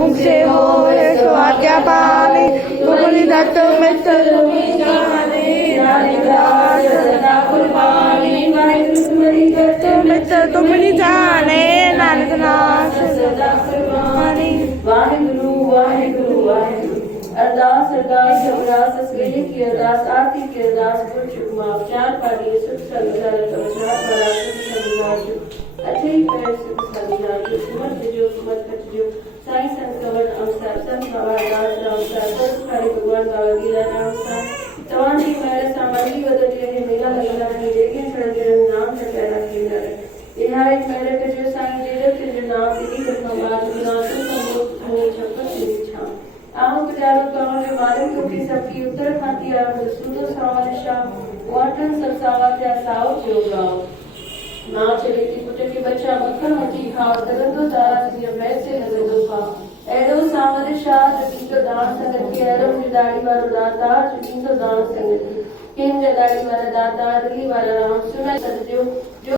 उनसे होवे सो आज्ञा पानी तुमनी दत्त मित्र तुम्हें जाने नानिदास सदा कुर्बानी वाहिगुरु तुम्हारी दत्त मित्र तुमनी जाने नानिदास सदा कुर्बानी वाहिगुरु वाहिगुरु वाहिगुरु अरदास अरदास अरदास सवेरे की अरदास आरती की अरदास गुरु शुभ चार पाड़ी सुख संसार कवचार पारा सुख संसार अठे पैर सुख संसार सुमत जो कुमत कट जो साई संत कवर अवसर संत बाबा दास राम सर संस्कारी भगवान बाबा गीला राम सर तवानी मेरे सामाजिक बदल ये मेला लगना है लेकिन सर के नाम से प्यारा किया है यह एक मेरे के जो साई दे के जो नाम तेरी कृपा बात गुना तू संबोध हो छप्पन तेरी छां आहो प्यारो गांव में मारे कोटी सबकी उत्तराखंड की आरंभ सुतो सावन शाम वाटन सरसावा के साव जो गाओ मां चले की पुटे के बच्चा मक्खन होती खाओ तगन तो तारा दिया वैसे नजर दो पा एडो सावन शाह जकी तो दान संगत की एडो जिदाड़ी वाला दाता जकी तो दान संगत की किन जदाड़ी वाला दाता दिली वाला राम सुना सजो जो